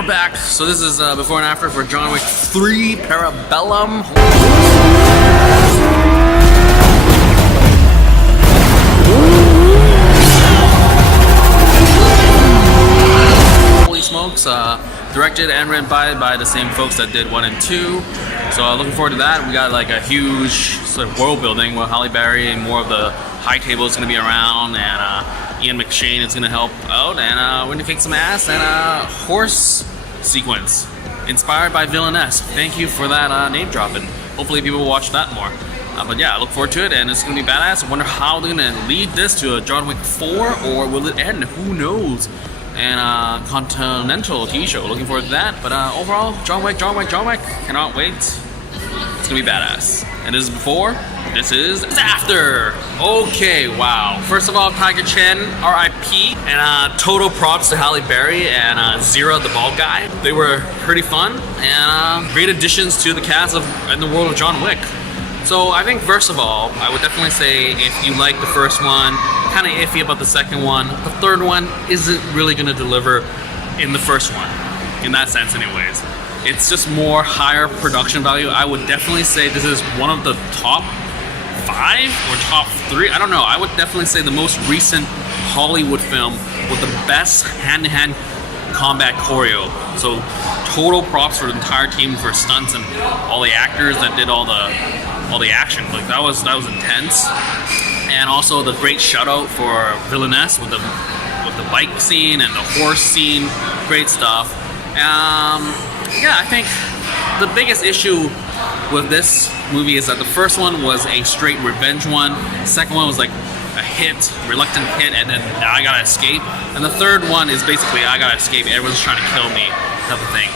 we're back. So this is before and after for John Wick 3 Parabellum. Holy smokes, directed and written by the same folks that did 1 and 2. So looking forward to that. We got like a huge sort of world building with Halle Berry, and more of the high table is going to be around, and Ian McShane is going to help out, and we're going to kick some ass, and a horse sequence inspired by Villainess. Thank you for that name dropping. Hopefully people will watch that more. But yeah, I look forward to it, and it's going to be badass. I wonder how they're going to lead this to a John Wick 4, or will it end? Who knows? And Continental TV show. Looking forward to that. But overall, John Wick. Cannot wait. It's going to be badass. And this is before. This is after. Okay, wow. First of all, Tiger Chen, R.I.P. And total props to Halle Berry and Zira, the bald guy. They were pretty fun and great additions to the cast of in the world of John Wick. So I think first of all, I would definitely say if you like the first one, kind of iffy about the second one, the third one isn't really going to deliver in the first one, in that sense anyways. It's just more higher production value. I would definitely say this is one of the top 5 or top 3. I don't know. I would definitely say the most recent Hollywood film with the best hand-to-hand combat choreo. So total props for the entire team for stunts and all the actors that did all the action. Like that was intense. And also the great shout out for Villainess with the bike scene and the horse scene. Great stuff. Yeah, I think the biggest issue with this movie is that the first one was a straight revenge one. The second one was like a reluctant hit, and then I gotta escape. And the third one is basically I gotta escape, everyone's trying to kill me type of thing.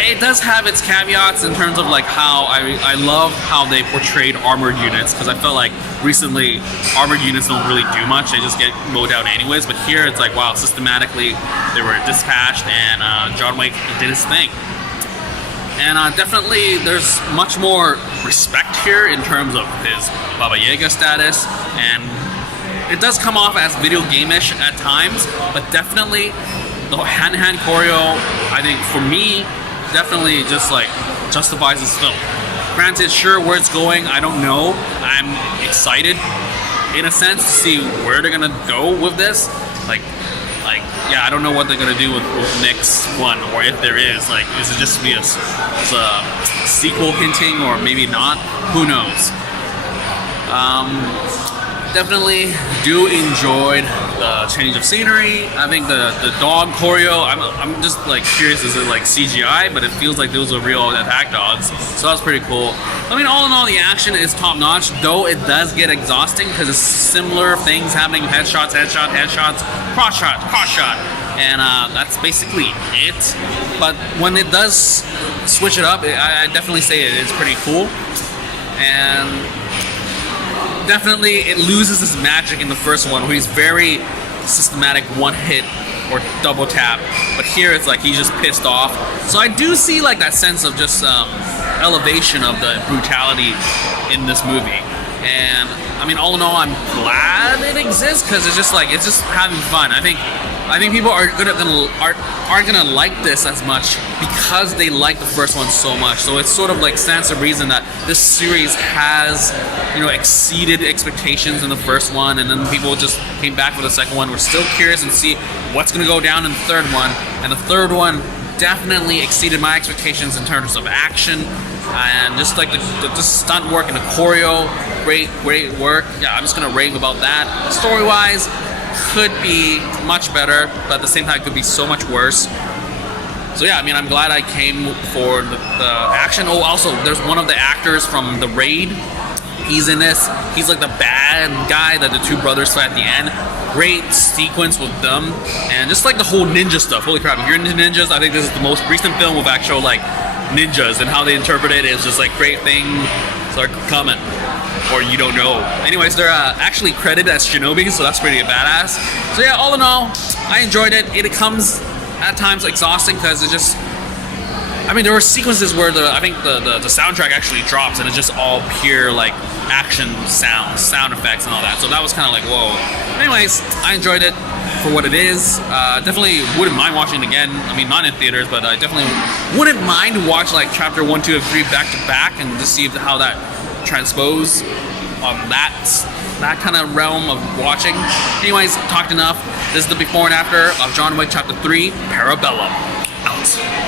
It does have its caveats in terms of like how I love how they portrayed armored units, because I felt like recently armored units don't really do much, they just get mowed down anyways, but here it's like wow, systematically they were dispatched, and John Wick did his thing. And definitely there's much more respect here in terms of his Baba Yaga status, and it does come off as video game-ish at times, but definitely the hand-to-hand choreo, I think for me, definitely just like justifies this film. Granted, sure, where it's going, I don't know. I'm excited in a sense to see where they're gonna go with this. Like yeah, I don't know what they're gonna do with next one, or if there is. Like, is it just be a sequel hinting, or maybe not? Who knows? Definitely do enjoy the change of scenery. I think the dog choreo, I'm just like curious, is it like CGI? But it feels like those are real attack dogs, so that's pretty cool. I mean, all in all, the action is top notch, though it does get exhausting because it's similar things happening: headshots, cross shot, and that's basically it. But when it does switch it up, I definitely say it is pretty cool. And definitely it loses its magic in the first one, where he's very systematic one hit or double tap, but here it's like he's just pissed off. So I do see like that sense of just elevation of the brutality in this movie. And I mean, all in all, I'm glad it exists, because it's just having fun. I think people aren't gonna like this as much because they like the first one so much. So it's sort of like stands to reason that this series has, exceeded expectations in the first one, and then people just came back for the second one. We're still curious and see what's gonna go down in the third one, and the third one definitely exceeded my expectations in terms of action and just like the stunt work and the choreo. Great work. Yeah, I'm just gonna rave about that. Story-wise, could be much better, but at the same time, it could be so much worse. So yeah, I mean, I'm glad I came for the action. Oh, also, there's one of the actors from The Raid. He's in this. He's like the bad guy that the two brothers fight at the end. Great sequence with them, and just like the whole ninja stuff. Holy crap! If you're into ninjas, I think this is the most recent film with actual like ninjas, and how they interpret it is just like great things are coming. Or you don't know. Anyways, they're actually credited as shinobi, so that's pretty badass. So yeah, all in all, I enjoyed it. It becomes at times exhausting because it just I mean, there were sequences where I think the soundtrack actually drops and it's just all pure like action sound effects and all that. So that was kind of like, whoa. Anyways, I enjoyed it for what it is. Definitely wouldn't mind watching it again. I mean, not in theaters, but I definitely wouldn't mind to watch like chapter 1, 2, and 3 back to back and just see how that transpose on that kind of realm of watching. Anyways, talked enough. This is the before and after of John Wick chapter 3, Parabellum. Out.